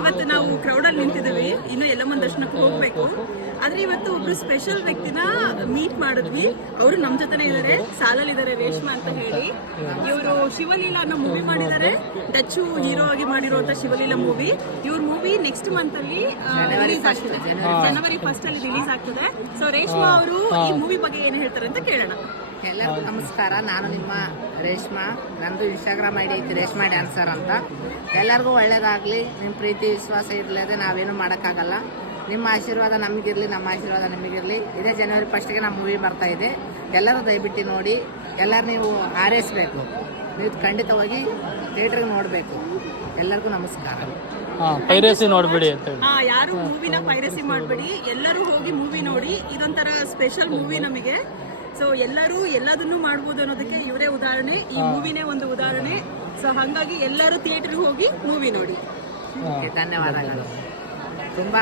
ಇವತ್ತು ನಾವು ಕ್ರೌಡಲ್ಲಿ ನಿಂತಿದ್ದೀವಿ, ಇನ್ನು ಯಲ್ಲಮ್ಮನ ದರ್ಶನಕ್ಕೆ ಹೋಗ್ಬೇಕು. ಆದ್ರೆ ಇವತ್ತು ಒಬ್ರು ಸ್ಪೆಷಲ್ ವ್ಯಕ್ತಿನ ಮೀಟ್ ಮಾಡಿದ್ವಿ. ಅವರು ನಮ್ಮ ಜೊತೆನೇ ಇದ್ದಾರೆ, ಸಾಲಲ್ಲಿದ್ದಾರೆ, ರೇಷ್ಮಾ ಅಂತ ಹೇಳಿ. ಇವರು ಶಿವಲೀಲಾ ಅನ್ನೋ ಮೂವಿ ಮಾಡಿದ್ದಾರೆ, ಡಚ್ಚು ಹೀರೋ ಆಗಿ ಮಾಡಿರುವಂತ ಶಿವಲೀಲಾ ಮೂವಿ. ಇವ್ರ ಮೂವಿ ನೆಕ್ಸ್ಟ್ ಮಂತ್ ಅಲ್ಲಿ ರಿಲೀಸ್ ಆಗ್ತದೆ, ಜನವರಿ 1 ಅಲ್ಲಿ ರಿಲೀಸ್ ಆಗ್ತದೆ. ಸೊ ರೇಷ್ಮಾ ಅವರು ಈ ಮೂವಿ ಬಗ್ಗೆ ಏನು ಹೇಳ್ತಾರೆ ಅಂತ ಕೇಳೋಣ. ಎಲ್ಲರಿಗೂ ನಮಸ್ಕಾರ, ನಾನು ನಿಮ್ಮ ರೇಷ್ಮಾ. ನಂದು ಇನ್ಸ್ಟಾಗ್ರಾಮ್ ಐಡಿ ಐತಿ ರೇಷ್ಮಾ ಡ್ಯಾನ್ಸರ್ ಅಂತ. ಎಲ್ಲರಿಗೂ ಒಳ್ಳೇದಾಗಲಿ. ನಿಮ್ಮ ಪ್ರೀತಿ ವಿಶ್ವಾಸ ಇರಲಿದೆ ನಾವೇನು ಮಾಡೋಕ್ಕಾಗಲ್ಲ. ನಿಮ್ಮ ಆಶೀರ್ವಾದ ನಮಗಿರಲಿ, ನಮ್ಮ ಆಶೀರ್ವಾದ ನಿಮಗಿರಲಿ. ಇದೇ ಜನವರಿ 1ಗೆ ನಮ್ಮ ಮೂವಿ ಬರ್ತಾ ಇದೆ. ಎಲ್ಲರೂ ದಯವಿಟ್ಟು ನೋಡಿ, ಎಲ್ಲರೂ ನೀವು ಹಾರೈಸಬೇಕು. ನೀವು ಖಂಡಿತವಾಗಿ ಥಿಯೇಟ್ರಿಗೆ ನೋಡಬೇಕು. ಎಲ್ಲರಿಗೂ ನಮಸ್ಕಾರ. ಪೈರಸಿ ನೋಡ್ಬಿಡಿ ಅಂತ ಯಾರು ಮೂವಿನ ಪೈರಸಿ ಮಾಡಬೇಡಿ, ಎಲ್ಲರೂ ಹೋಗಿ ಮೂವಿ ನೋಡಿ. ಇದೊಂಥರ ಸ್ಪೆಷಲ್ ಮೂವಿ ನಮಗೆ. ಸೊ ಎಲ್ಲರೂ ಎಲ್ಲದನ್ನೂ ಮಾಡ್ಬೋದು ಅನ್ನೋದಕ್ಕೆ ಇವರೇ ಉದಾಹರಣೆ, ಈ ಮೂವಿನೇ ಒಂದು ಉದಾಹರಣೆ. ಸೊ ಹಾಗಾಗಿ ಎಲ್ಲರೂ ಥಿಯೇಟರ್ಗೆ ಹೋಗಿ ಮೂವಿ ನೋಡಿ. ಧನ್ಯವಾದಗಳು. ತುಂಬಾ